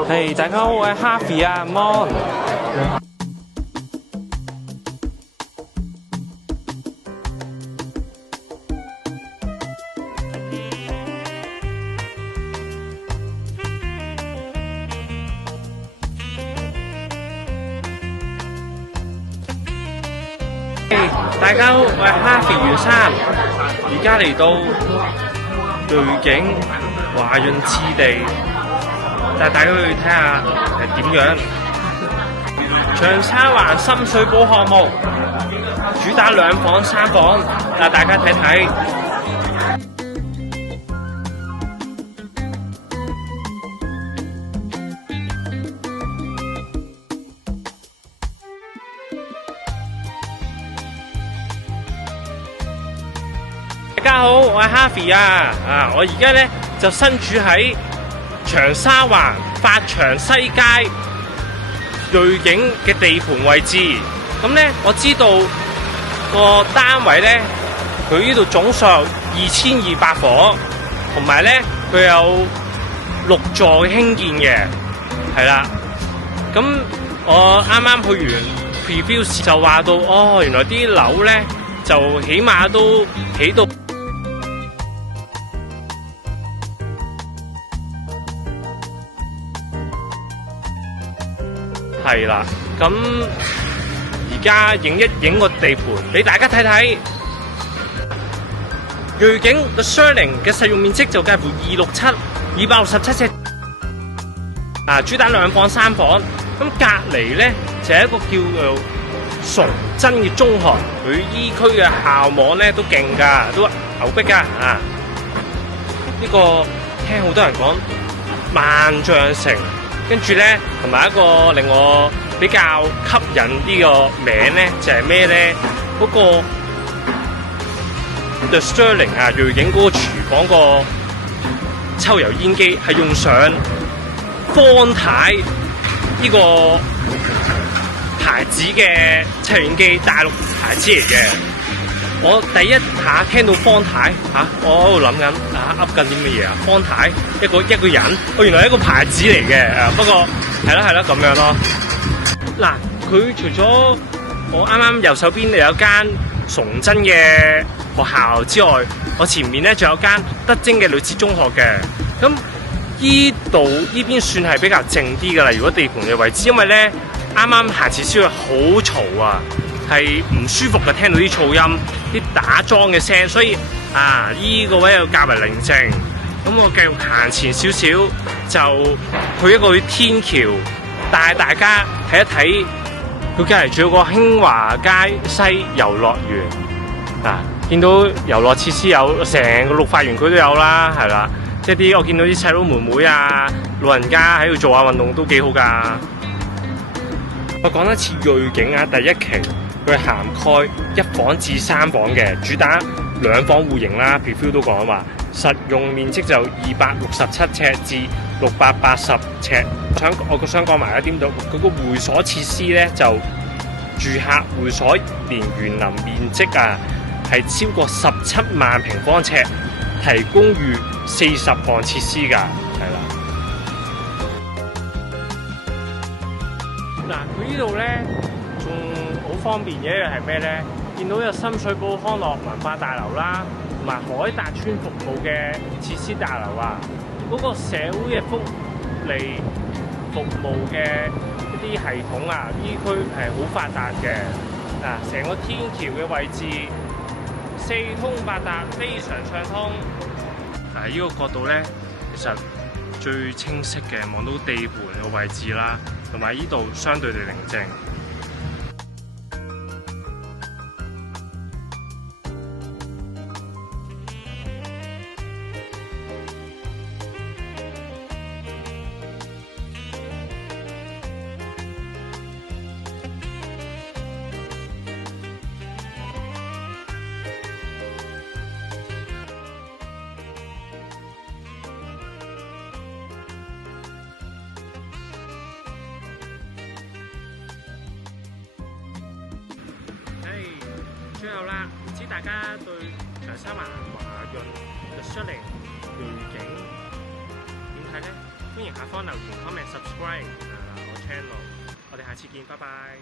係大家好，我係 Harvey 啊，Mon。大家好，我係 Harvey 袁生，而家嚟到瑞景華潤置地，帶大家去睇下係點樣。長沙灣深水埗項目主打2房3房，帶大家睇睇。大家好，我係 Harvey 啊！我而家咧就身處喺長沙灣發祥西街瑞景嘅地盤位置。咁咧，我知道個單位咧，佢呢度總數有2200伙，同埋咧佢有6座興建嘅，係啦。咁我啱啱去完 preview 就話到，哦，原來啲樓咧就起碼都起到。係啦，咁而家影個地盤俾大家睇睇。瑞景 The Shirling 嘅實用面積就介乎267尺，主打2房3房。咁隔離咧就係一個叫做崇真嘅中學，佢依區嘅校網咧都勁㗎，都牛逼㗎啊！呢個聽好多人講萬象城。跟住咧，同埋一個令我比較吸引啲個名咧，就係咩咧？嗰個 The Shirling 啊，瑞景嗰個廚房個抽油煙機係用上方太呢個牌子嘅抽油煙機，大陸牌子嚟嘅。我第一下聽到方太我喺度諗緊噏緊啲乜嘢啊？方太一個人，原來係一個牌子嚟嘅。不過係啦咁樣咯。嗱，佢除咗我啱啱右手邊有一間崇真嘅學校之外，我前面咧仲有間德菁嘅女子中學嘅。咁呢邊算係比較靜啲噶啦。如果地盤嘅位置，因為咧啱啱行前燒好嘈啊，係唔舒服嘅，聽到啲噪音、啲打樁嘅聲，所以呢個位又較為寧靜。咁我繼續行前少少，就去一個天橋，帶大家睇一睇。佢隔離仲有個興華街西遊樂園見到遊樂設施有成個綠化園區都有啦，係啦，即係啲我見到啲細佬妹妹老人家喺度做下運動都幾好㗎。我講一次瑞景第一期。佢涵蓋1房至3房嘅，主打2房戶型啦。preview 都講話實用面積就267尺至680尺。我想講埋一點到，嗰個會所設施咧就住客會所連園林面積係超過17萬平方尺，提供逾40項設施㗎，係啦。嗱，佢呢度咧仲好方便嘅一樣係咩咧？見到有深水埗康樂文化大樓啦，同埋海達邨服務嘅設施大樓嗰個社會嘅福利服務嘅一啲系統呢區係好發達嘅。成個天橋嘅位置4通八達，非常暢通。呢個角度咧，其實最清晰嘅望到地盤嘅位置啦，同埋呢度相對地寧靜。最後啦，唔知大家對長沙灣華潤 The Shirling 瑞景點睇呢？歡迎下方留言、comment、subscribe 我 channel。我哋下次見，拜拜。